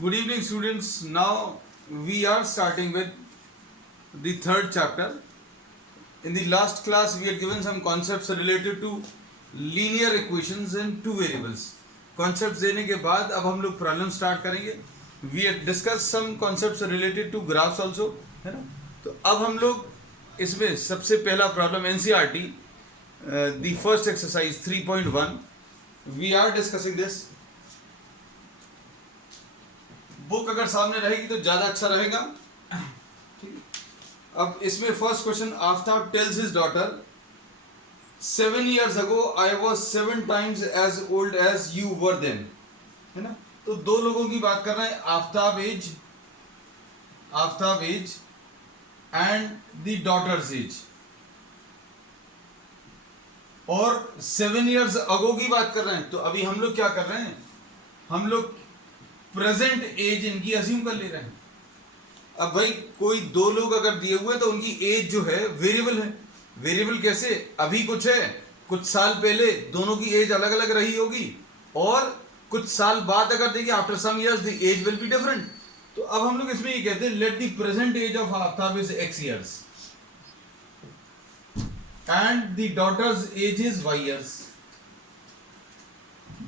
Good evening, students. Now we are starting with the third chapter. In the last class, we had given some concepts related to linear equations in two variables. Concepts देने के बाद अब हम लोग problem start करेंगे. We had discussed some concepts related to graphs also, है ना? तो अब हम लोग इसमें सबसे पहला problem NCERT, the first exercise 3.1. We are discussing this. Book अगर सामने रहेगी तो ज्यादा अच्छा रहेगा. ठीक है. अब इसमें first question, Aftab tales his daughter 7 years ago I was 7 times as old as you were then. है ना? तो दो लोगों की बात कर रहे हैं, Aftab age and the daughter's age, और 7 years ago की बात कर रहे हैं. तो अभी हम लोग क्या कर रहे हैं, हम लोग प्रेजेंट एज इनकी अज्यूम कर ले रहे हैं. अब भाई कोई दो लोग अगर दिए हुए तो उनकी एज जो है वेरिएबल है. वेरिएबल कैसे, अभी कुछ है, कुछ साल पहले दोनों की एज अलग अलग रही होगी, और कुछ साल बाद अगर देखिए after some years the age will be different. तो अब हम लोग इसमें ये कहते हैं let the present age of Aftab is x years and the daughter's age is y years.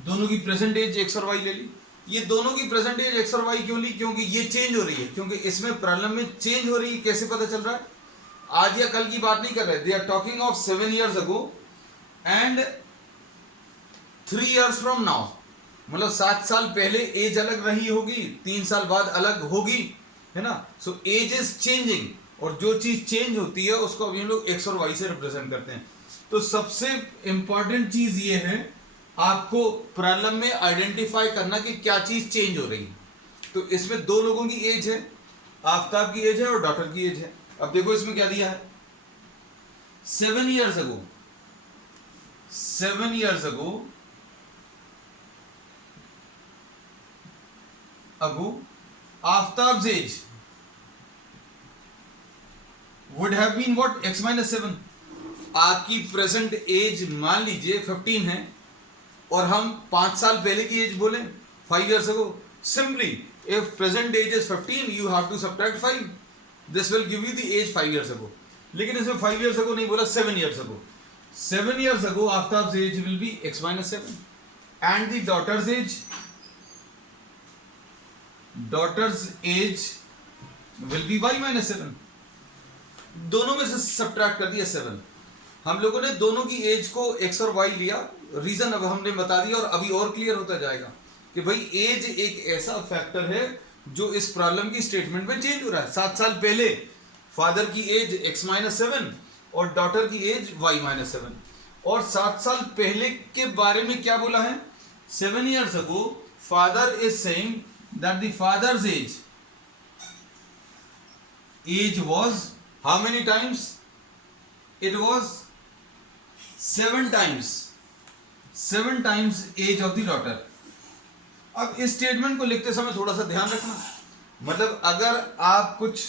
दोनों की प्रेजेंट एज x और y ले ली. ये दोनों की प्रेजेंट एज x और y क्यों ली, क्योंकि ये चेंज हो रही है, क्योंकि इसमें प्रॉब्लम में चेंज हो रही है. कैसे पता चल रहा है, आज या कल की बात नहीं कर रहे. They are talking of 7 years ago and 3 years from now. मतलब 7 साल पहले एज अलग रही होगी, 3 साल बाद अलग होगी, है ना. सो एज इज चेंजिंग, और जो चीज चेंज होती है उसको अभी हम लोग x और y से रिप्रेजेंट करते हैं. तो सबसे इंपॉर्टेंट चीज ये है आपको प्रॉब्लम में आइडेंटिफाई करना कि क्या चीज चेंज हो रही है. तो इसमें दो लोगों की एज है, आफ्ताब की एज है और डॉटर की एज है. अब देखो इसमें क्या दिया है, 7 years ago, 7 years ago Aftab's age would have been what, x - 7. आपकी प्रेजेंट एज मान लीजिए 15 है, और हम 5 साल पहले की एज बोले 5 years ago. Simply, if present age is 15, you have to subtract 5. This will give you the age 5 years ago. लेकिन इसमें 5 years ago नहीं बोला, 7 years ago. 7 years ago, Aftab's age will be x - 7, and the daughter's age will be y - 7. दोनों में से subtract कर दिया 7. हम लोगों ने दोनों की एज को x और y लिया. रीजन अब हमने बता दिया, और अभी और क्लियर होता जाएगा कि भाई एज एक ऐसा फैक्टर है जो इस प्रॉब्लम की स्टेटमेंट में चेंज हो रहा है. 7 साल पहले फादर की एज x - 7 और डॉटर की एज y - 7. और 7 साल पहले के बारे में क्या बोला है, 7 years ago father is saying that the father's age was how many times, it was 7 times age of the daughter. अब इस स्टेटमेंट को लिखते समय थोड़ा सा ध्यान रखना, मतलब अगर आप कुछ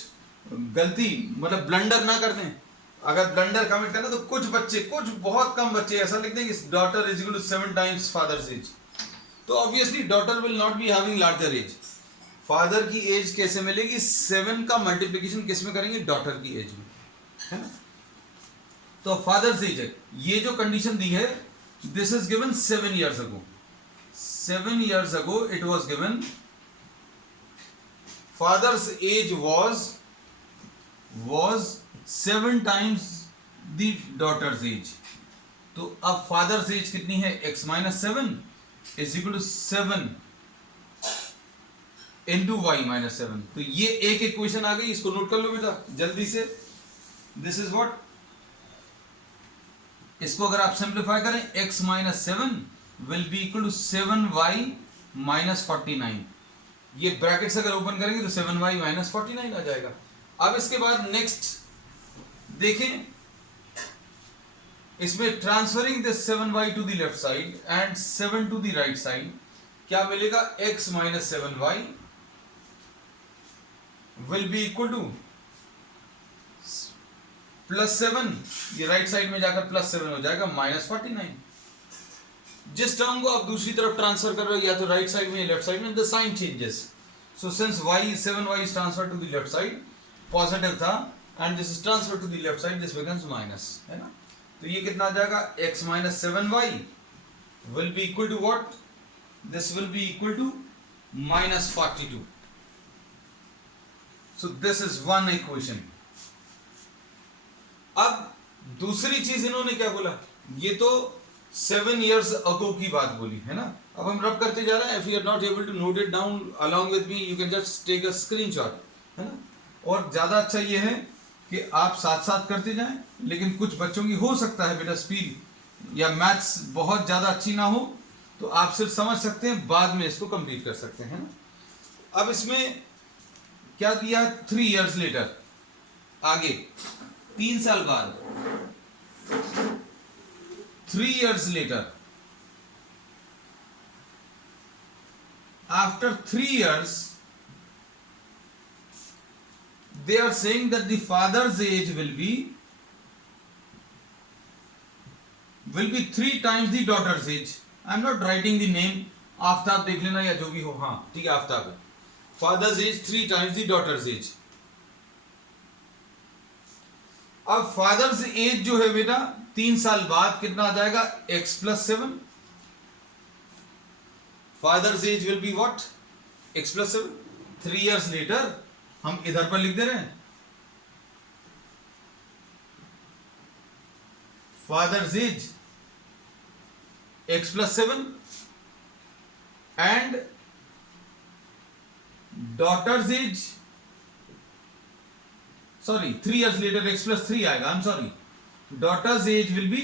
गलती मतलब ब्लंडर ना कर दें. अगर ब्लंडर कमिट करना तो कुछ बच्चे, कुछ बहुत कम बच्चे ऐसा लिख देंगे daughter is equal to 7 times father's age. तो obviously daughter will not be having larger age. Father की एज कैसे मिलेगी, 7 का मल्टीप्लिकेशन किस में करेंगे, डॉटर की एज में, है ना. तो फादर्स एज है, ये जो कंडीशन दी है, this is given 7 years ago. 7 years ago it was given father's age was 7 times the daughter's age. तो अब फादर्स एज कितनी है, x - 7 is equal to 7 into y - 7. तो ये एक इक्वेशन आ गई, इसको नोट कर लो बेटा जल्दी से. दिस इज व्हाट, इसको अगर आप सिंप्लीफाई करें, x - 7 will be equal to 7y - 49. ये ब्रैकेट्स अगर ओपन करेंगे तो 7y - 49 आ जाएगा. अब इसके बाद नेक्स्ट देखें, इसमें transferring this 7y to the left side and 7 to the right side, क्या मिलेगा, x - 7y will be equal to +7, ये राइट साइड में जाकर +7 हो जाएगा -49. जिस टर्म को आप दूसरी तरफ ट्रांसफर कर रहे हो, या तो राइट साइड में या लेफ्ट साइड में, the sign changes. So since y 7y is transferred to the left side, positive था, and this is transfer to the left side, this becomes minus, है ना। तो ये कितना आ जाएगा, x minus 7y will be equal to what, this will be equal to minus 42. So this is one equation. अब दूसरी चीज इन्होंने क्या बोला, ये तो 7 years अगो की बात बोली, है ना. अब हम रब करते जा रहे हैं. If you are not able to note it down along with me, you can just take a screenshot, है ना. और ज्यादा अच्छा ये है कि आप साथ साथ करते जाएं, लेकिन कुछ बच्चों की हो सकता है बेटा स्पीड या मैथ्स बहुत ज्यादा अच्छी ना हो, तो आप सिर्फ समझ सकते हैं, बाद में इसको कंप्लीट कर सकते हैं, है ना. अब इसमें क्या दिया, 3 years लेटर, आगे 3 साल बाद, 3 years later, after 3 years, they are saying that the father's age will be 3 times the daughter's age. I am not writing the name. Aftab देख लेना या जो भी हो, हाँ ठीक है, आफ्ताब है. Father's age 3 times the daughter's age. अब फादर्स एज जो है बेटा 3 साल बाद कितना आ जाएगा, x plus 7. Father's age will be what, x plus 7. 3 years later हम इधर पर लिख दे रहे हैं, father's age x plus 7 and daughter's as, sorry 3 years later x plus 3 आएगा, I am sorry, daughters age will be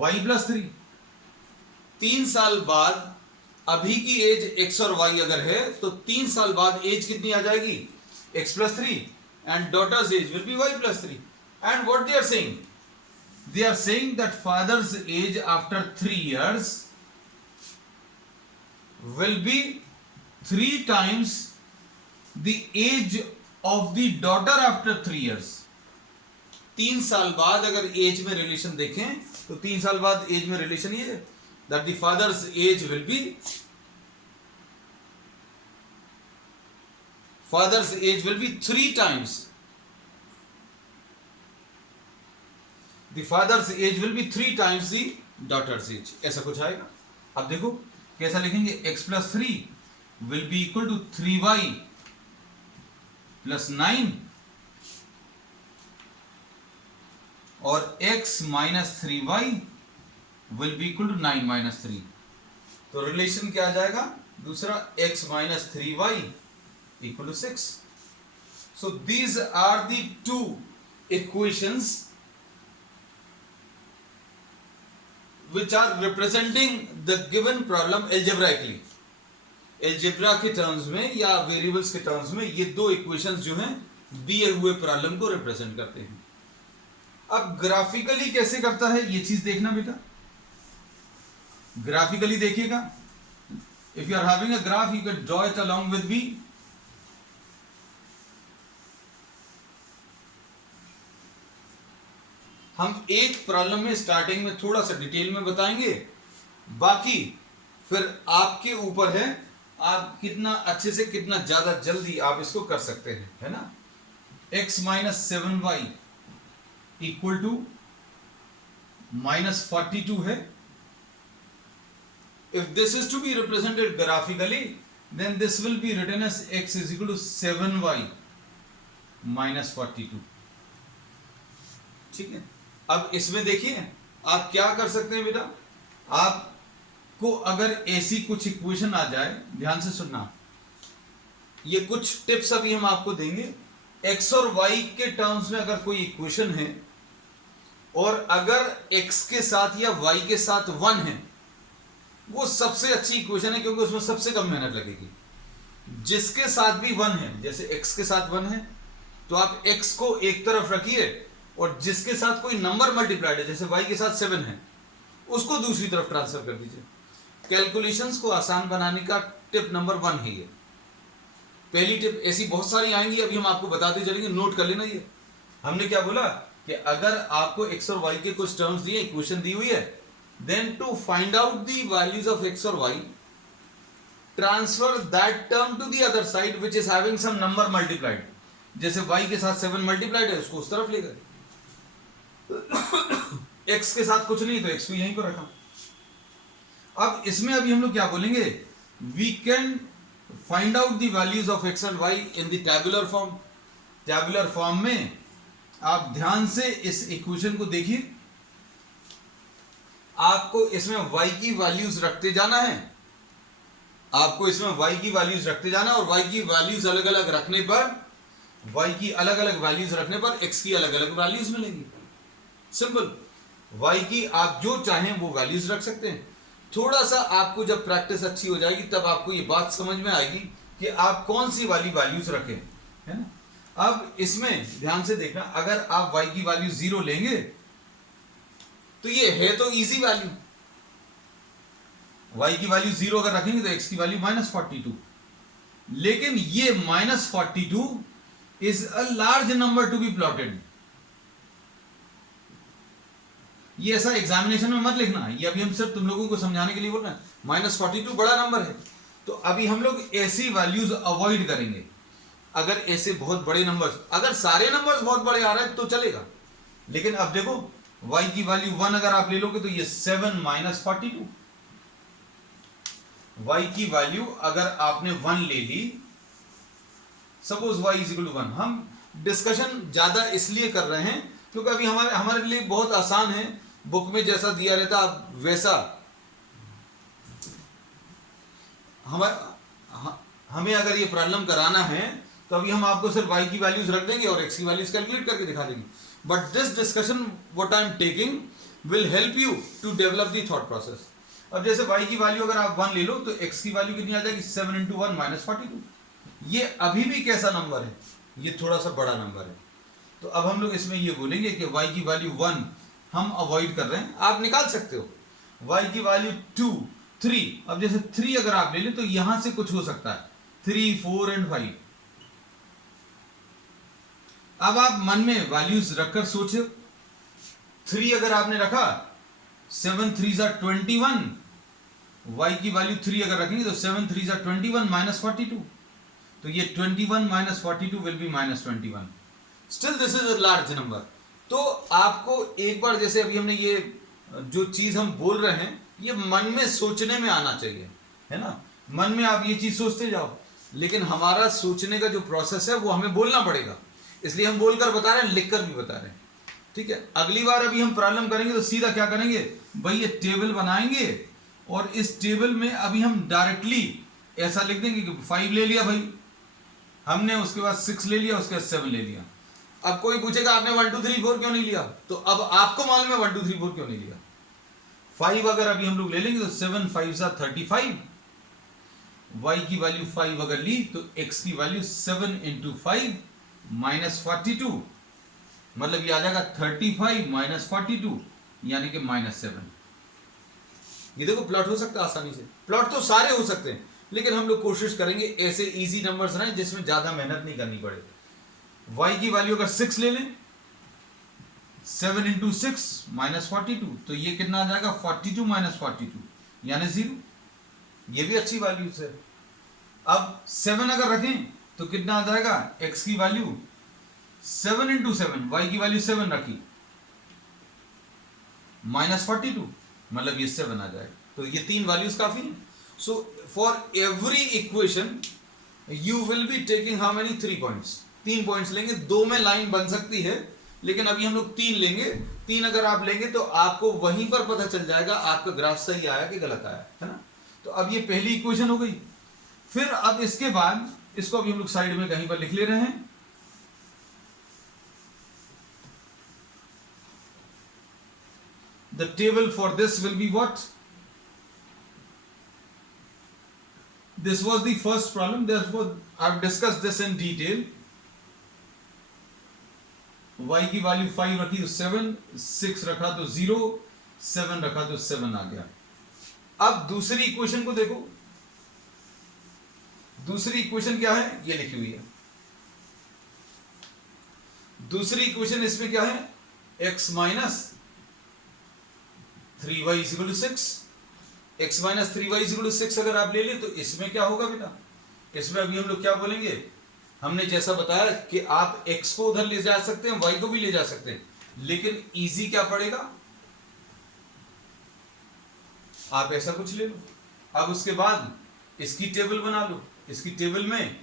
y plus 3. 3 साल बाद अभी की एज x और y अगर है, तो 3 साल बाद एज कितनी आ जाएगी, x plus 3, and daughter's age will be y plus 3. And what they are saying, they are saying that father's age after 3 years will be 3 times the age of the daughter after 3 years. 3 साल बाद अगर as में relation देखें, तो 3 साल बाद as में relation ये है, that the father's age will be 3 times, the father's age will be 3 times the daughter's age. ऐसा कुछ आएगा. अब देखो कैसा लिखेंगे, x plus 3 will be equal to 3y plus 9 और x minus 3y will be equal to 9 minus 3. तो relation क्या आ जाएगा, दूसरा x minus 3y equal to 6. So these are the two equations which are representing the given problem algebraically. algebra के terms में या variables के terms में ये दो इक्वेशंस जो हैं दिए हुए प्रॉब्लम को रिप्रेजेंट करते हैं. अब ग्राफिकली कैसे करता है ये चीज देखना बेटा, ग्राफिकली देखिएगा. If you are having a graph you can draw it along with me. हम एक प्रॉब्लम में स्टार्टिंग में थोड़ा सा डिटेल में बताएंगे, बाकी फिर आपके ऊपर है, आप कितना अच्छे से कितना ज्यादा जल्दी आप इसको कर सकते हैं, है ना. x minus 7y equal to minus 42 है. If this is to be represented graphically then this will be written as x is equal to 7y minus 42. ठीक है. अब इसमें देखिए आप क्या कर सकते हैं बेटा, आपको अगर ऐसी कुछ इक्वेशन आ जाए, ध्यान से सुनना, ये कुछ टिप्स अभी हम आपको देंगे. x और y के टर्म्स में अगर कोई इक्वेशन है और अगर x के साथ या y के साथ 1 है, वो सबसे अच्छी इक्वेशन है क्योंकि उसमें सबसे कम मेहनत लगेगी. जिसके साथ भी 1 है, जैसे x के साथ 1 है तो आप x को एक तरफ रखिए और जिसके साथ कोई नंबर मल्टीप्लाइड है, जैसे y के साथ 7 है, उसको दूसरी तरफ ट्रांसफर कर दीजिए. कैलकुलेशंस को आसान बनाने का टिप नंबर 1 है ये. पहली टिप, ऐसी बहुत सारी आएंगी, अभी हम आपको बताते चलेंगे, नोट कर लेना. ये हमने क्या बोला कि अगर आपको x और y के कुछ टर्म्स दिए, इक्वेशन दी हुई है, then to find out the values of x और y transfer that term to the other side which is having some number multiplied, जैसे y के साथ 7 मल्टीप्लाइड है उसको उस तरफ ले गए, x के साथ कुछ नहीं तो x को यहीं को रखा। अब इसमें अभी हम लोग क्या बोलेंगे, we can find out the values of x and y in the tabular form. Tabular form में आप ध्यान से इस इक्वेशन को देखिए, आपको इसमें y की वैल्यूज रखते जाना है, आपको इसमें y की वैल्यूज रखते जाना और y की वैल्यूज अलग अलग रखने पर, y की अलग अलग वैल्यूज रखने पर x की अलग अलग वैल्यूज मिलेंगी। सिंपल, y की आप जो चाहें वो वैल्यूज रख सकते हैं। थोड़ा सा आपको जब प्रैक्टिस अच्छी हो जाएगी तब आपको ये बात समझ में आएगी कि आप कौन सी वाली वैल्यूज रखें, है ना। अब इसमें ध्यान से देखना, अगर आप y की वैल्यू 0 लेंगे तो ये है तो इजी वैल्यू, y की वैल्यू 0 अगर रखेंगे तो x की वैल्यू -42, लेकिन ये -42 is a large number to be plotted. ये ऐसा एग्जामिनेशन में मत लिखना, ये अभी हम सिर्फ तुम लोगों को समझाने के लिए बोल रहे हैं। -42 बड़ा नंबर है, तो अभी हम लोग ऐसी वैल्यूज अवॉइड करेंगे। अगर ऐसे बहुत बड़े नंबर्स, अगर सारे नंबर्स बहुत बड़े आ रहे हैं तो चलेगा, लेकिन अब देखो y की वैल्यू 1 अगर आप ले लोगे तो ये 7 - 42, y की वैल्यू अगर आपने 1 ले ली, सपोज y = 1, हम डिस्कशन ज्यादा इसलिए कर रहे हैं क्योंकि अभी हमारे लिए बहुत आसान है, बुक में जैसा दिया रहता आप वैसा हमें अगर ये प्रॉब्लम कराना है तो अभी हम आपको सिर्फ y की वैल्यूज रख देंगे और x की वैल्यूज कैलकुलेट करके दिखा देंगे। But this discussion what I am taking will help you to develop the thought process. अब जैसे y की वैल्यू अगर आप 1 ले लो तो x की वैल्यू कितनी आ जाएगी, 7 × 1 -42। ये अभी भी कैसा नंबर है, ये थोड़ा सा बड़ा नंबर है। तो अब हम लोग इसमें ये बोलेंगे कि y की वैल्यू 1 हम अवॉइड कर रहे हैं, आप निकाल सकते हो। y की वैल्यू 2, 3, अब जैसे 3 अगर आप ले लें तो यहां से कुछ हो सकता है, 3, 4 और 5। अब आप मन में वैल्यूज रखकर सोचो, 3 अगर आपने रखा, 7 × 3 = 21, y की वैल्यू 3 अगर रखेंगे तो 7 × 3 = 21 -42, तो ये 21 - 42 will be -21। Still this is a large number. तो आपको एक बार, जैसे अभी हमने ये जो चीज हम बोल रहे हैं ये मन में सोचने में आना चाहिए, है ना। मन में आप ये चीज सोचते जाओ, लेकिन हमारा सोचने का जो प्रोसेस है वो हमें बोलना पड़ेगा, इसलिए हम बोलकर बता रहे हैं, लिखकर भी बता रहे हैं, ठीक है। अगली बार अभी हम प्रॉब्लम करेंगे तो सीधा क्या करेंगे भाई, ये टेबल बनाएंगे और इस टेबल में अभी हम डायरेक्टली ऐसा लिख देंगे कि 5 ले लिया भाई हमने, उसके बाद 6 ले लिया, उसके बाद 7 ले लिया। अब कोई पूछेगा आपने 1 2 3 4 क्यों नहीं लिया, तो अब आपको मालूम है 1 2 3 4 क्यों नहीं लिया। 5 अगर अभी हम लोग ले लेंगे तो 7 × 5 = 35, y की वैल्यू 5 अगर ली तो x की वैल्यू 7 × 5 -42, मतलब ये आ जाएगा 35 - 42 यानी कि -7। ये देखो प्लॉट हो सकता है आसानी से, प्लॉट तो सारे हो सकते हैं, लेकिन हम लोग कोशिश करेंगे ऐसे इजी नंबर्स रहें जिसमें ज्यादा मेहनत नहीं करनी पड़े। y की वैल्यू अगर 6 ले लें, 7 × 6 -42, तो ये कितना आ जाएगा 42 - 42 यानी 0। ये भी अच्छी वैल्यू है। अब 7 अगर रखें तो कितना आ जाएगा, x की वैल्यू 7 × 7, y की वैल्यू 7 रखी, -42 मतलब ये 7 आ जाएगा। तो ये 3 वैल्यूज काफी हैं। So for every equation you will be taking how many 3 points, 3 points लेंगे। 2 में लाइन बन सकती है, लेकिन अभी हम लोग 3 लेंगे। 3 अगर आप लेंगे तो आपको वहीं पर पता चल जाएगा आपका ग्राफ सही आया कि गलत आया, है ना। तो अब ये पहली इक्वेशन हो गई। फिर अब इसके बाद इसको अभी हम लोग साइड में कहीं पर लिख ले रहे हैं। The table for this will be what? This was the first problem, therefore I've discussed this in detail. y की वैल्यू 5 रखी तो 7, 6 रखा तो 0, 7 रखा तो 7 आ गया। अब दूसरी इक्वेशन को देखो, दूसरी इक्वेशन क्या है, ये लिखी हुई है। दूसरी इक्वेशन इसमें क्या है, x - 3y = 6, x minus 3y = 6 अगर आप ले लें तो इसमें क्या होगा बेटा, इसमें अभी हम लोग क्या बोलेंगे, हमने जैसा बताया कि आप x को उधर ले जा सकते हैं, y को भी ले जा सकते हैं, लेकिन इजी क्या पड़ेगा, आप ऐसा कुछ ले लो। अब उसके बाद इसकी टेबल बना लो, इसकी टेबल में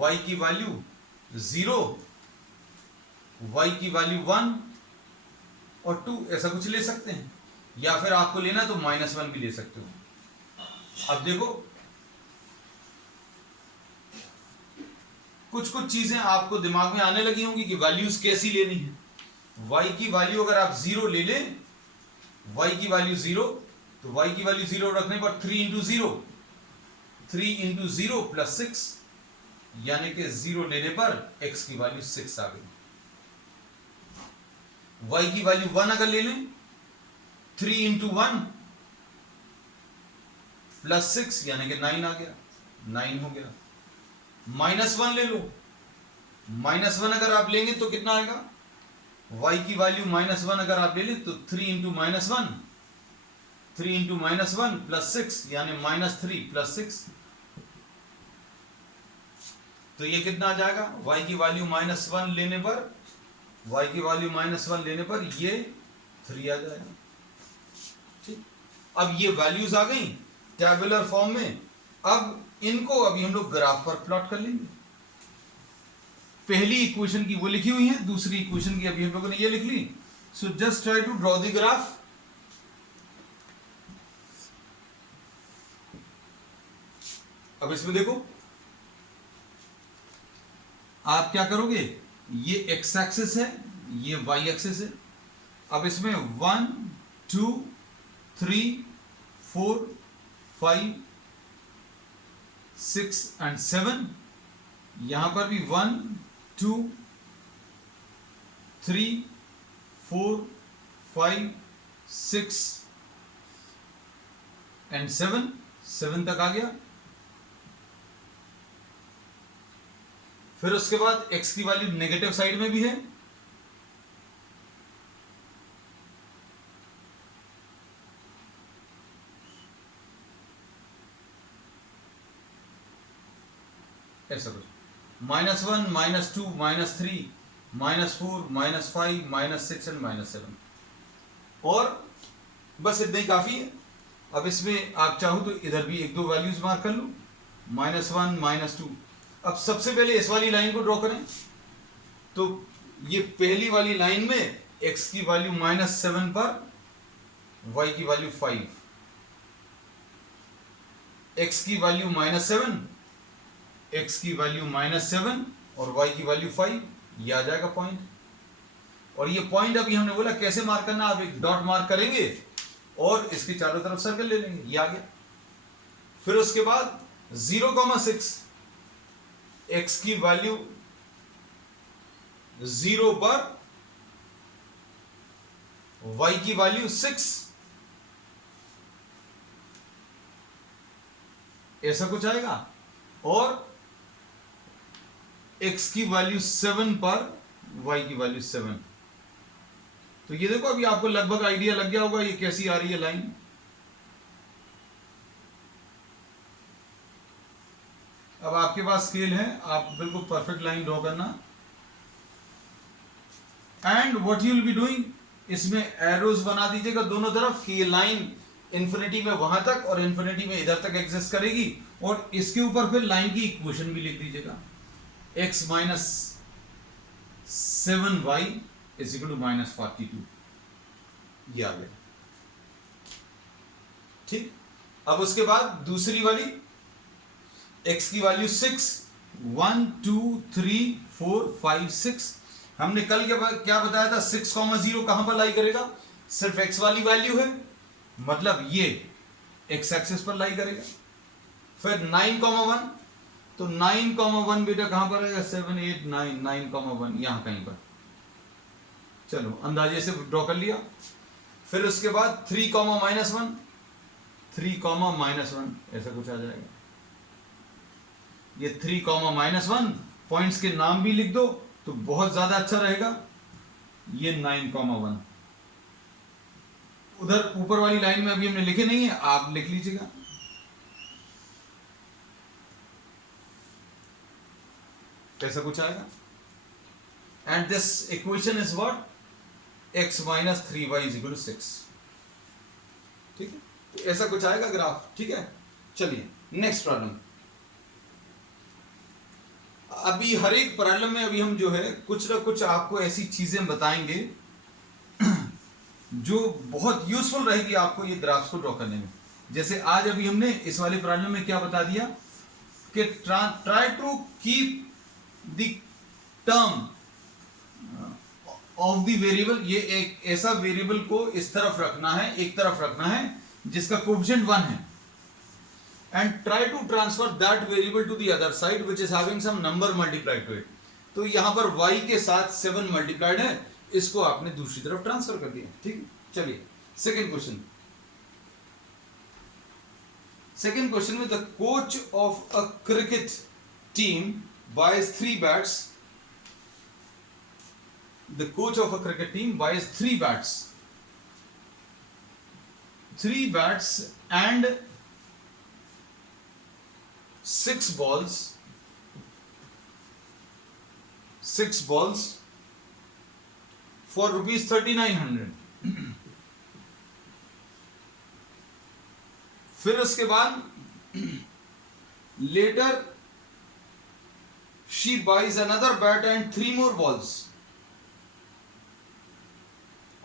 y की वैल्यू 0, y की वैल्यू 1 और 2 ऐसा कुछ ले सकते हैं, या फिर आपको लेना तो -1 भी ले सकते हो। अब देखो कुछ कुछ चीजें आपको दिमाग में आने लगी होंगी कि वैल्यूज कैसी लेनी है। y की वैल्यू अगर आप 0 ले लें, y की वैल्यू 0, तो y की वैल्यू 0 रखने पर 3 × 0, 3 × 0 + 6, यानी कि 0 लेने पर x की वैल्यू 6 आ गई। y की वैल्यू 1 अगर ले लें, 3 × 1 + 6 यानी कि 9 आ गया, 9 हो गया। -1 ले लो, -1 अगर आप लेंगे तो कितना आएगा, y की वैल्यू -1 अगर आप ले लें तो 3 × -1, 3 × -1 + 6 यानी -3 + 6, तो ये कितना आ जाएगा, y की वैल्यू -1 लेने पर, y की वैल्यू -1 लेने पर ये 3 आ जाएगा। ठीक, अब ये वैल्यूज आ गई टेबुलर फॉर्म में। अब इनको अभी हम लोग ग्राफ पर प्लॉट कर लेंगे। पहली इक्वेशन की वो लिखी हुई है, दूसरी इक्वेशन की अभी हम लोगों ने ये लिख ली। So just try to draw the graph. अब इसमें देखो आप क्या करोगे, ये एक्स एक्सिस है, ये वाई एक्सिस है। अब इसमें 1 2 3 4 5 6 और 7, यहां पर भी 1 2 3 4 5 6 और 7 तक आ गया। फिर उसके बाद x की वैल्यू नेगेटिव साइड में भी है, ऐसा कुछ -1 -2 -3 -4 -5 -6 और -7, और बस इतना ही काफी है। अब इसमें आप चाहो तो इधर भी एक दो वैल्यूज मार्क कर लो, -1 -2। अब सबसे पहले इस वाली लाइन को ड्रॉ करें, तो ये पहली वाली लाइन में x की वैल्यू -7 पर y की वैल्यू 5, x की वैल्यू -7, x की वैल्यू -7 और y की वैल्यू 5, ये आ जाएगा पॉइंट। और ये पॉइंट अभी हमने बोला कैसे मार्क करना, आप एक डॉट मार्क करेंगे और इसके चारों तरफ सर्कल ले लेंगे, ये आ गया। फिर उसके बाद 0,6, x की वैल्यू 0 पर y की वैल्यू 6, ऐसा कुछ आएगा। और x की वैल्यू 7 पर y की वैल्यू 7। तो ये देखो अभी आपको लगभग आइडिया लग गया होगा ये कैसी आ रही है लाइन। अब आपके पास स्केल है, आप बिल्कुल परफेक्ट लाइन ड्रॉ करना। And what you will be doing, इसमें एरोज बना दीजिएगा दोनों तरफ कि ये लाइन इन्फिनिटी में वहां तक और इन्फिनिटी में इधर तक एग्जिस्ट करेगी। और इसके ऊपर फिर लाइन की इक्वेशन भी लिख दीजिएगा, x minus 7y is equal to -42, ये आ गया। ठीक, अब उसके बाद दूसरी वाली x की वैल्यू 6, 1 2 3 4 5 6। हमने कल क्या बताया था, 6,0 कहां पर लाई करेगा, सिर्फ x वाली वैल्यू है, मतलब ये x एक्सिस पर लाई करेगा। फिर 9,1, तो 9,1 बेटा कहां पर आएगा, 7 8 9 9,1 यहां कहीं पर, चलो अंदाजे से ड्रॉ कर लिया। फिर उसके बाद 3, -1, 3, -1 ऐसा कुछ आ जाएगा। ये 3, -1 पॉइंट्स के नाम भी लिख दो तो बहुत ज्यादा अच्छा रहेगा। ये 9,1, उधर ऊपर वाली लाइन में अभी हमने लिखे नहीं है, आप लिख लीजिएगा। कैसा कुछ आएगा, and this equation is what, x minus 3y is equal to 6। ठीक है, तो ऐसा कुछ आएगा ग्राफ। ठीक है, चलिए नेक्स्ट प्रॉब्लम। अभी हर एक प्रॉब्लम में अभी हम जो है कुछ ना कुछ आपको ऐसी चीजें बताएंगे जो बहुत यूजफुल रहेगी आपको ये ग्राफ्स को ड्रॉ करने में। जैसे आज अभी हमने इस वाले प्रॉब्लम में क्या बता दिया कि try to keep the term of the variable, ये एक ऐसा वेरिएबल को इस तरफ रखना है, एक तरफ रखना है जिसका कोएफिशिएंट 1 है, and try to transfer that variable to the other side which is having some number multiplied to it. तो यहां पर y के साथ 7 मल्टीप्लाइड है, इसको आपने दूसरी तरफ ट्रांसफर कर दिया। ठीक है, चलिए सेकंड क्वेश्चन। सेकंड क्वेश्चन में the coach of a cricket team buys 3 bats. The coach of a cricket team buys 3 bats. 3 bats and 6 balls. 6 balls for rupees 3900. फिर उसके बाद later she buys another bat and 3 more balls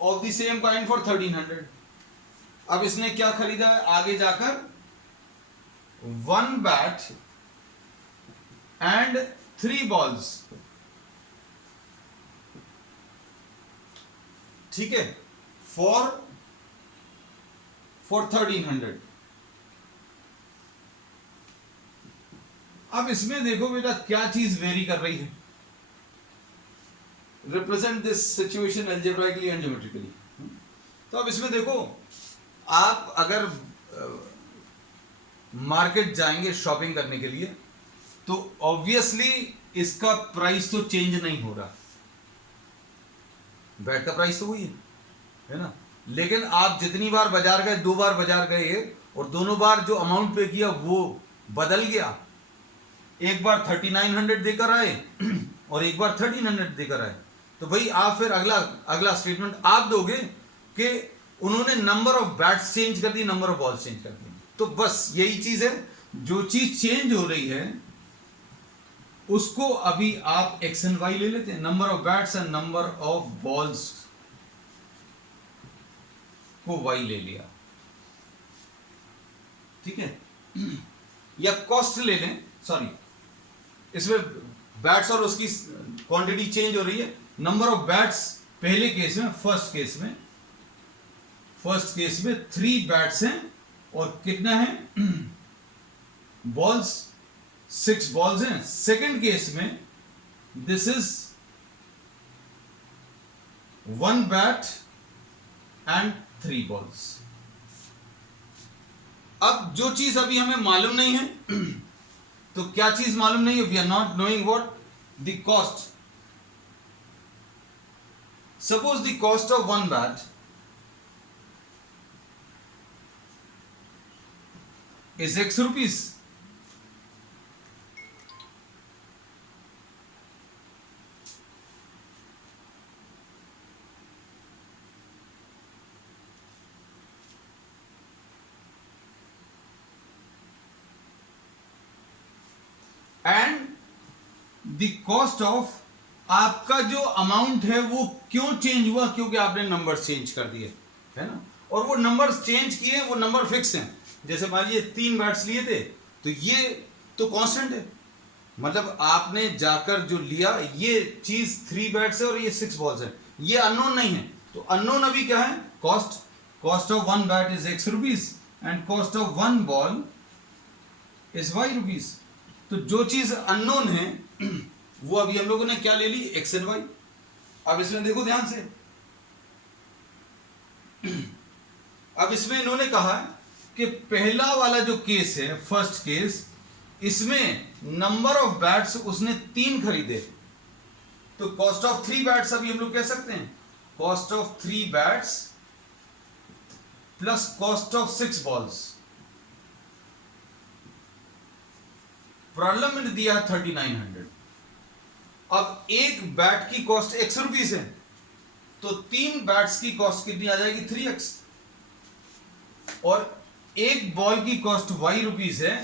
of the same kind for 1300. अब इसने क्या खरीदा है आगे जाकर, 1 bat and 3 balls। ठीक है, for 1300। अब इसमें देखो बेटा क्या चीज वेरी कर रही है। Represent this situation algebraically and geometrically. तो अब इसमें देखो, आप अगर मार्केट जाएंगे शॉपिंग करने के लिए तो ऑब्वियसली इसका प्राइस तो चेंज नहीं हो रहा, बैट का प्राइस तो वही है ना। लेकिन आप जितनी बार बाजार गए, 2 बार बाजार गए और दोनों बार जो अमाउंट पे किया वो बदल गया। एक बार 3900 देकर आए और एक बार 1300 देकर आए, तो भाई आप फिर अगला स्टेटमेंट आप दोगे कि उन्होंने नंबर ऑफ बैट्स चेंज कर दी, नंबर ऑफ बॉल्स चेंज कर दी। तो बस यही चीज है, जो चीज चेंज हो रही है उसको अभी आप एक्स एंड वाई ले लेते हैं, number of bats and number of balls को वाई ले लिया। ठीक है, या कॉस्ट ले लें, सॉरी इसमें बैट्स और उसकी क्वांटिटी चेंज हो रही है। नंबर ऑफ बैट्स पहले केस में, फर्स्ट केस में 3 बैट्स हैं और कितना है बॉल्स, 6 बॉल्स हैं। सेकंड केस में this is 1 bat and 3 balls. अब जो चीज अभी हमें मालूम नहीं है तो क्या चीज मालूम नहीं है, we are not knowing what the cost. Suppose the cost of 1 bat is X rupees. And the cost of आपका जो अमाउंट है वो क्यों चेंज हुआ, क्योंकि आपने नंबर चेंज कर दिए, है ना। और वो नंबर चेंज किए, वो नंबर फिक्स हैं। जैसे मान लीजिए 3 बैट्स लिए थे तो ये तो कांस्टेंट है, मतलब आपने जाकर जो लिया ये चीज 3 बैट्स है और ये 6 बॉल्स है, ये अननोन नहीं है। तो अननोन अभी क्या है, cost of 1 bat is X rupees and cost of 1 ball is Y rupees. तो जो चीज अननोन है वो अभी हम लोगों ने क्या ले ली, X एंड Y। अब इसमें देखो ध्यान से, अब इसमें इन्होंने कहा कि पहला वाला जो केस है, फर्स्ट केस, इसमें नंबर ऑफ बैट्स उसने 3 खरीदे, तो कॉस्ट ऑफ 3 बैट्स अभी हम लोग कह सकते हैं cost of 3 bats plus cost of 6 balls. Problem में दिया 3900। अब एक बैट की कॉस्ट x रुपीस है, तो 3 बैट्स की कॉस्ट कितनी आ जाएगी 3x, और एक बॉल की कॉस्ट y रुपीस है,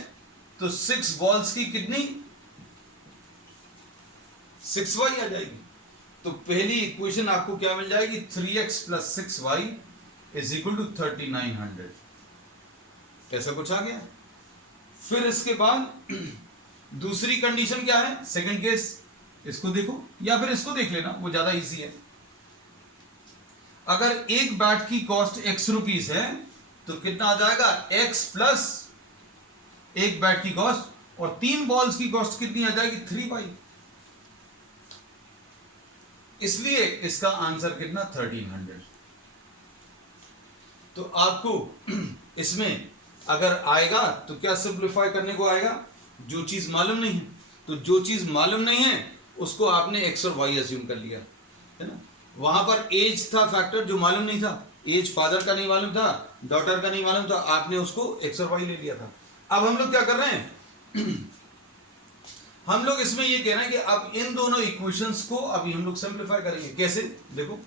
तो 6 बॉल्स की कितनी 6y आ जाएगी। तो पहली इक्वेशन आपको क्या मिल जाएगी 3x plus 6y is equal to 3900। कैसा कुछ आ गया। फिर इसके बाद दूसरी कंडीशन क्या है, सेकंड केस, इसको देखो या फिर इसको देख लेना, वो ज्यादा इजी है। अगर एक बैट की कॉस्ट x रुपीस है तो कितना आ जाएगा x प्लस एक बैट की कॉस्ट, और 3 बॉल्स की कॉस्ट कितनी आ जाएगी 3y। इसलिए इसका आंसर कितना 1300। तो आपको इसमें अगर आएगा तो क्या सिंप्लीफाई करने को आएगा, जो चीज मालूम नहीं है, तो जो चीज मालूम नहीं है उसको आपने x और y अज्यूम कर लिया, है ना। वहां पर एज था फैक्टर जो मालूम नहीं था, एज फादर का नहीं मालूम था, डॉटर का नहीं मालूम था, आपने उसको x और y ले लिया था। अब हम लोग क्या कर रहे हैं हम लोग इसमें ये कह रहे हैं कि अब इन दोनों इक्वेशंस को अभी हम लोग सिंप्लीफाई करेंगे। कैसे, देखो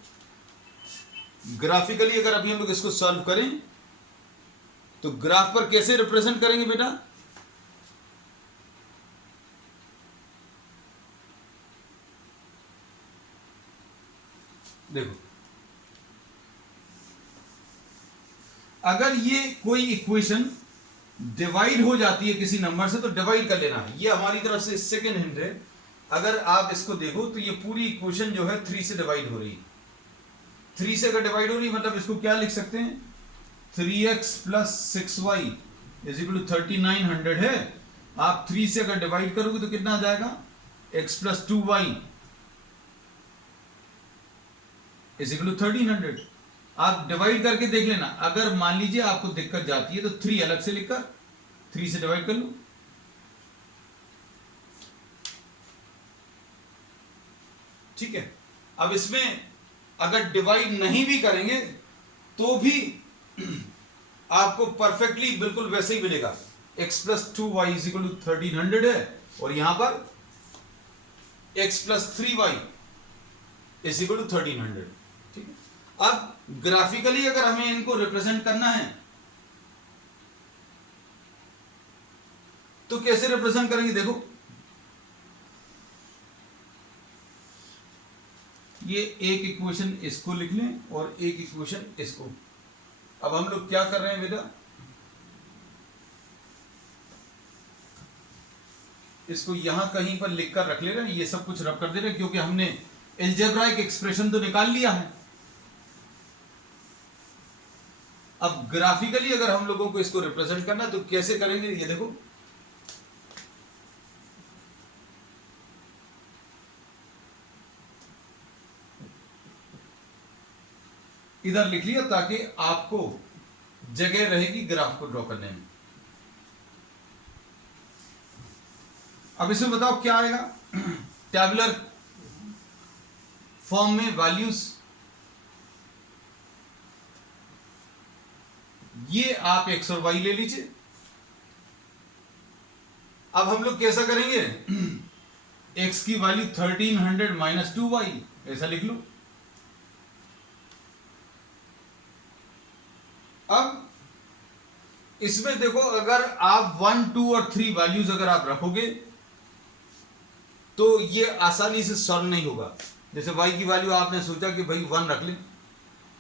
ग्राफिकली अगर अभी हम लोग इसको सॉल्व करें तो ग्राफ पर कैसे रिप्रेजेंट करेंगे बेटा, देखो अगर ये कोई इक्वेशन डिवाइड हो जाती है किसी नंबर से तो डिवाइड कर लेना है, ये हमारी तरफ से सेकंड हिंट है। अगर आप इसको देखो तो ये पूरी इक्वेशन जो है 3 से डिवाइड हो रही है। 3 से अगर डिवाइड हो रही है मतलब इसको क्या लिख सकते हैं 3x plus 6y is equal to 3900 है। आप 3 से अगर डिवाइड करोगे तो कितना आ जाएगा x plus 2y is equal to 1300। आप डिवाइड करके देख लेना, अगर मान लीजिए आपको दिक्कत जाती है तो 3 अलग से लिखकर 3 से डिवाइड कर लो। ठीक है। अब इसमें अगर डिवाइड नहीं भी करेंगे तो भी आपको परफेक्टली बिल्कुल वैसे ही मिलेगा, x plus 2y is equal to 1300 है, और यहां पर x plus 3y is equal to 1300। ठीक है। अब ग्राफिकली अगर हमें इनको रिप्रेजेंट करना है तो कैसे रिप्रेजेंट करेंगे, देखो ये एक इक्वेशन इसको लिख लें और एक इक्वेशन इसको। अब हम लोग क्या कर रहे हैं बेटा, इसको यहां कहीं पर लिखकर रख ले रहे हैं, ये सब कुछ रब कर दे रहे हैं क्योंकि हमने अलजेब्राइक एक्सप्रेशन तो निकाल लिया है। अब ग्राफिकली अगर हम लोगों को इसको रिप्रेजेंट करना तो कैसे करेंगे, ये देखो इधर लिख लिया ताकि आपको जगह रहेगी ग्राफ को ड्रॉ करने में। अब इसमें बताओ क्या आएगा, टैबुलर फॉर्म में वैल्यूज, ये आप x और y ले लीजिए। अब हम लोग कैसा करेंगे x की वैल्यू 1300 माइनस 2y ऐसा लिख लो। अब इसमें देखो अगर आप 1, 2 और 3 वैल्यूज अगर आप रखोगे तो ये आसानी से सॉल्व नहीं होगा। जैसे y की वैल्यू आपने सोचा कि भाई 1 रख लें,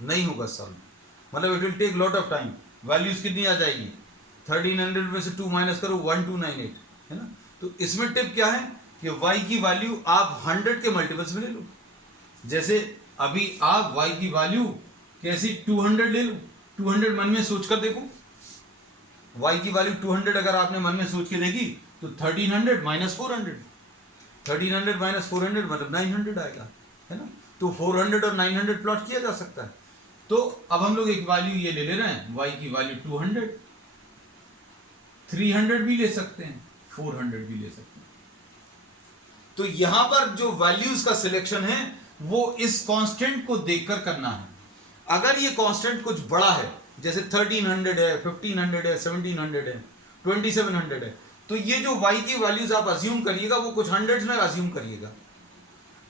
नहीं होगा सॉल्व, मतलब it will take lot of time. Values कितनी आ जाएगी 1300 में से 2 माइनस करो 1298, है ना। तो इसमें टिप क्या है कि y की वैल्यू आप 100 के मल्टीपल्स में ले लो। जैसे अभी आप y की वैल्यू कैसी 200 ले लो, 200 मन में सोच कर देखो, y की वैल्यू 200 अगर आपने मन में सोच के देखी तो 1300 माइनस 400, 1300 माइनस 400 मतलब 900 आएगा, है ना। तो 400 और 900 प्लॉट किया जा सकता है। तो अब हम लोग एक वैल्यू ये ले रहे हैं, y की वैल्यू 200, 300 भी ले सकते हैं, 400 भी ले सकते हैं। तो यहां पर जो वैल्यूज का सिलेक्शन है वो इस कांस्टेंट को देखकर करना है। अगर ये कांस्टेंट कुछ बड़ा है जैसे 1300 है, 1500 है, 1700 है, 2700 है, तो ये जो y की वैल्यूज आप अज्यूम करिएगा वो कुछ हंड्रेड्स में अज्यूम करिएगा,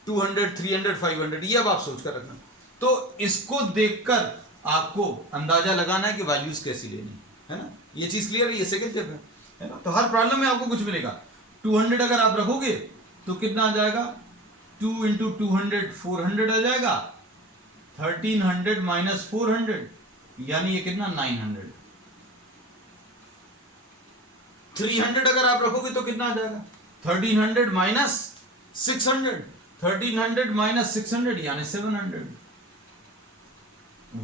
200, 300, 500, ये अब आप सोच कर रखना। तो इसको देखकर आपको अंदाजा लगाना है कि वैल्यूज कैसी लेनी है ना। ये चीज क्लियर है, ये सेकंड स्टेप है ना। तो हर प्रॉब्लम में आपको कुछ मिलेगा। 200 अगर आप रखोगे तो कितना आ जाएगा, 2 इंटू 200 400 आ जाएगा, 1300 माइनस 400 यानी ये कितना 900। 300 अगर आप रखोगे तो कितना आ जाएगा, 1300 माइनस 600, 1300 माइनस 600 यानी 700।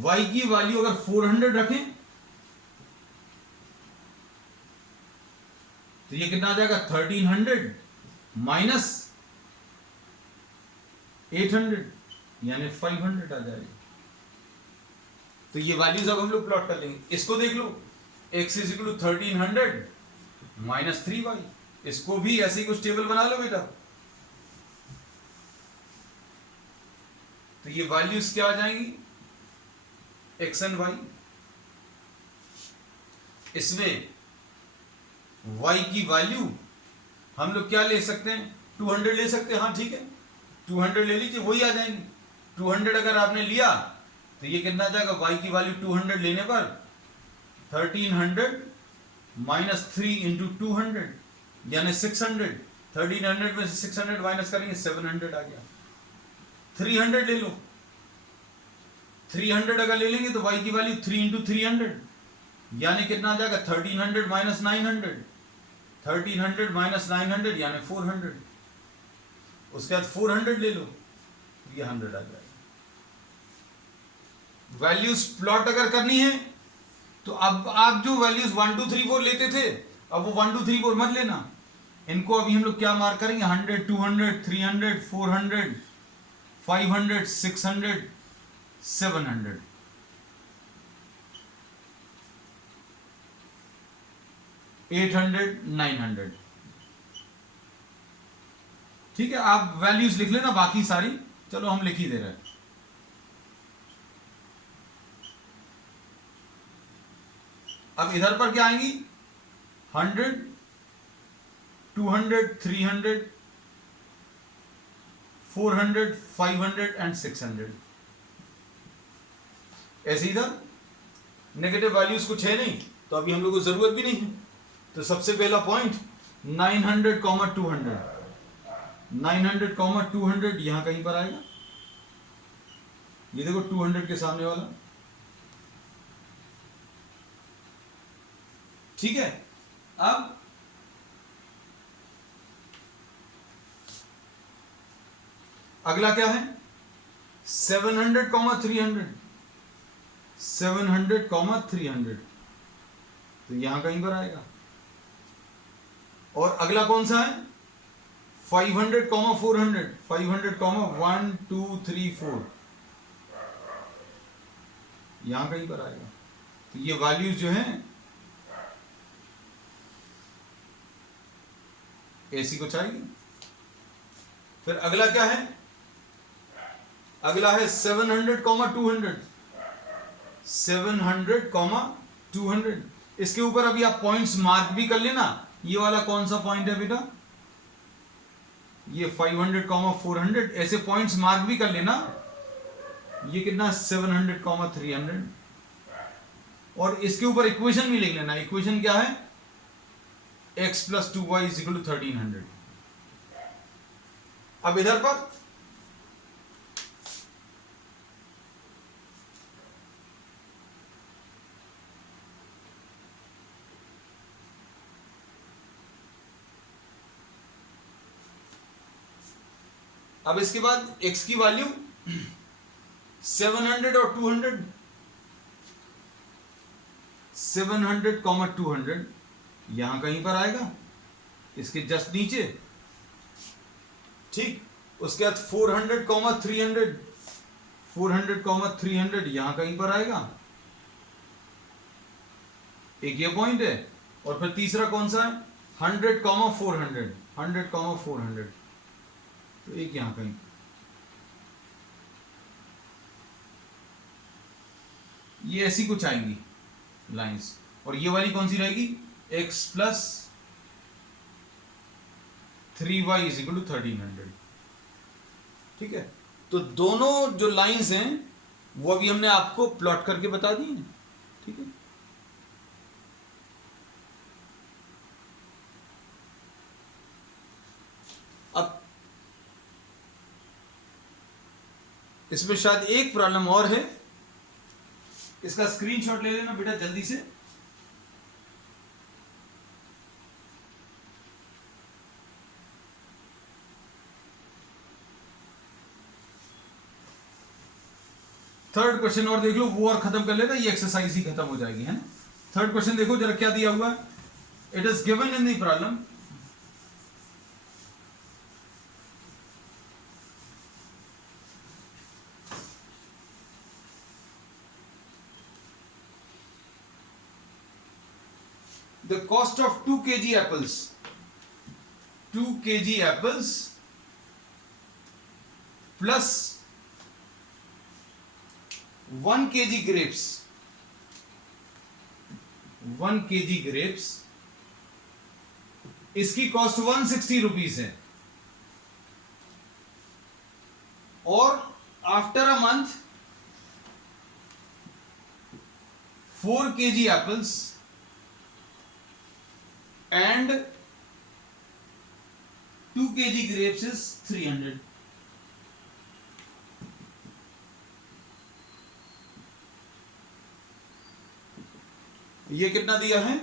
y की वैल्यू अगर 400 रखें तो ये कितना आ जाएगा, 1300 माइनस 800 यानी 500 आ जाएगा। तो ये वैल्यूज अब हम लोग प्लॉट कर लेंगे। इसको देख लो, x is equal to 1300 minus 3y, इसको भी ऐसे ही कुछ टेबल बना लो बेटा। तो ये वैल्यूज क्या आ जाएंगी, x एंड y। इसमें y की वैल्यू हम लोग क्या ले सकते हैं, 200 ले सकते हैं, हाँ ठीक है 200 ले लीजिए, वही आ जाएंगे। 200 अगर आपने लिया तो ये कितना आ जाएगा, y की वैल्यू 200 लेने पर 1300 माइनस 3 इंटू 200 यानी 600। 1300 में से 600 माइनस करेंगे 700 आ गया। 300 ले लो, 300 अगर ले लेंगे तो y की वैल्यू 3 इंटू 300 यानी कितना आ जाएगा, 1300 माइनस 900, 1300 माइनस 900 यानी 400। उसके बाद 400 ले लो, ये 100 आ जाएगा। वैल्यूज प्लॉट अगर करनी है तो अब आप जो वैल्यूज 1 2 3 4 लेते थे, अब वो 1 2 3 4 मत लेना, इनको अभी हम लोग क्या मार्क करेंगे, 100, 200, 300, 400, 500, 600, 700। $800, 900। ठीक है, आप वैल्यूज लिख लेना बाकी सारी, चलो हम लिख ही दे रहे हैं। अब इधर पर क्या आएंगी, 100, 200, 300, 400, 500 एंड 600। ऐसे इधर नेगेटिव वैल्यूज कुछ है नहीं तो अभी हम लोग को जरूरत भी नहीं है। तो सबसे पहला पॉइंट 900, 200, 900, 200 यहां कहीं पर आएगा। ये देखो 200 के सामने वाला, ठीक है। अब अगला क्या है, 700, 300, 700, 300 तो यहां कहीं पर आएगा। और अगला कौन सा है, 500, 400, 500, 1 2 3 4 यहां कहीं पर आएगा। तो ये वैल्यूज जो हैं ऐसी कुछ आएगी। फिर अगला क्या है, अगला है 700, 200, 700, 200। इसके ऊपर अभी आप पॉइंट्स मार्क भी कर लेना। ये वाला कौन सा पॉइंट है बेटा, ये 500, 400, ऐसे पॉइंट्स मार्क भी कर लेना। ये कितना 700, 300। और इसके ऊपर इक्वेशन भी लिख लेना। इक्वेशन क्या है, x plus 2y is equal to 1300। अब इधर पर अब इसके बाद x की वैल्यू 700 और 200, 700, 200 यहां कहीं पर आएगा, इसके जस्ट नीचे, ठीक। उसके बाद 400, 300, 400, 300 यहां कहीं पर आएगा, एक ये पॉइंट है। और फिर तीसरा कौन सा है, 100, 400, 100, 400 तो एक यहां कहीं। ये ऐसी कुछ आएंगी। लाइंस, और ये वाली कौन सी रहेगी, x plus 3y is equal to 1300। ठीक है, तो दोनों जो लाइंस हैं वो अभी हमने आपको प्लॉट करके बता दी हैं। ठीक है, अब इसमें शायद एक प्रॉब्लम और है, इसका स्क्रीनशॉट ले लेना बेटा जल्दी से। थर्ड क्वेश्चन और देख लो, वो और खत्म कर लेना, ये एक्सरसाइज ही खत्म हो जाएगी, है ना। थर्ड क्वेश्चन देखो जरा क्या दिया हुआ है। It is given in the problem the cost of 2 kg apples, 2 kg apples plus 1 kg grapes, 1 kg grapes, इसकी कॉस्ट 160 रुपीज है, और after a month 4 kg apples and 2 kg grapes is 300। ये कितना दिया है,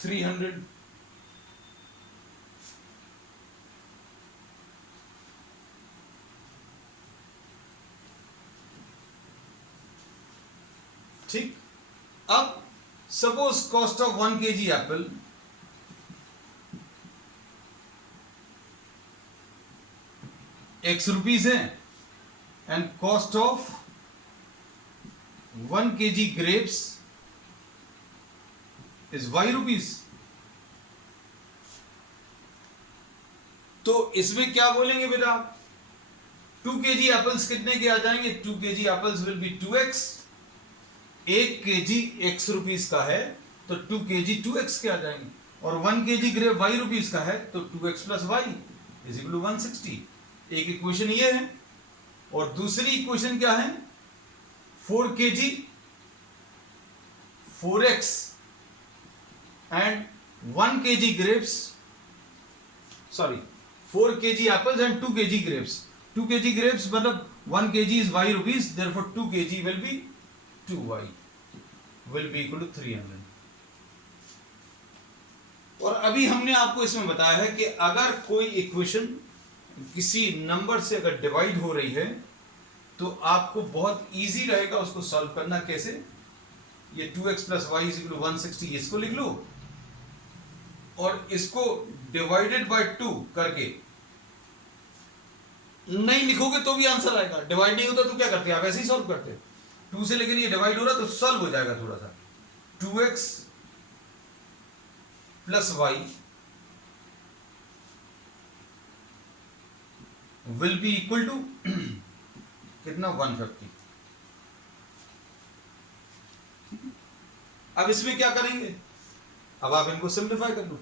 300। ठीक, अब suppose cost of 1 kg apple x rupees है, and cost of 1 kg grapes is y rupees. तो इसमें क्या बोलेंगे बेटा, 2 kg एप्पल्स कितने के आ जाएंगे, 2 kg apples will be 2x, 1 kg x rupees का है तो 2 kg 2x के आ जाएंगे, और 1 kg ग्रेप y रुपीज का है तो 2x plus y is equal to 160। एक इक्वेशन ये है, और दूसरी इक्वेशन क्या है, 4 kg 4x and 1 kg grapes, sorry 4 kg apples and 2 kg grapes, 2 kg grapes मतलब 1 kg is y rupees, therefore 2 kg will be 2y will be equal to 300। और अभी हमने आपको इसमें बताया है कि अगर कोई इक्वेशन किसी नंबर से अगर डिवाइड हो रही है तो आपको बहुत इजी रहेगा उसको सॉल्व करना। कैसे, ये 2x plus y is equal to 160 इसको लिख लो, और इसको डिवाइडेड बाय 2 करके, नहीं लिखोगे तो भी आंसर आएगा, डिवाइड नहीं होता तो क्या करते हैं आप, ऐसे ही सॉल्व करते हैं। 2 से लेकिन ये डिवाइड हो रहा तो सॉल्व हो जाएगा थोड़ा सा। 2x plus y will be equal to कितना, 150। अब इसमें क्या करेंगे, अब आप इनको सिंप्लीफाई कर लो।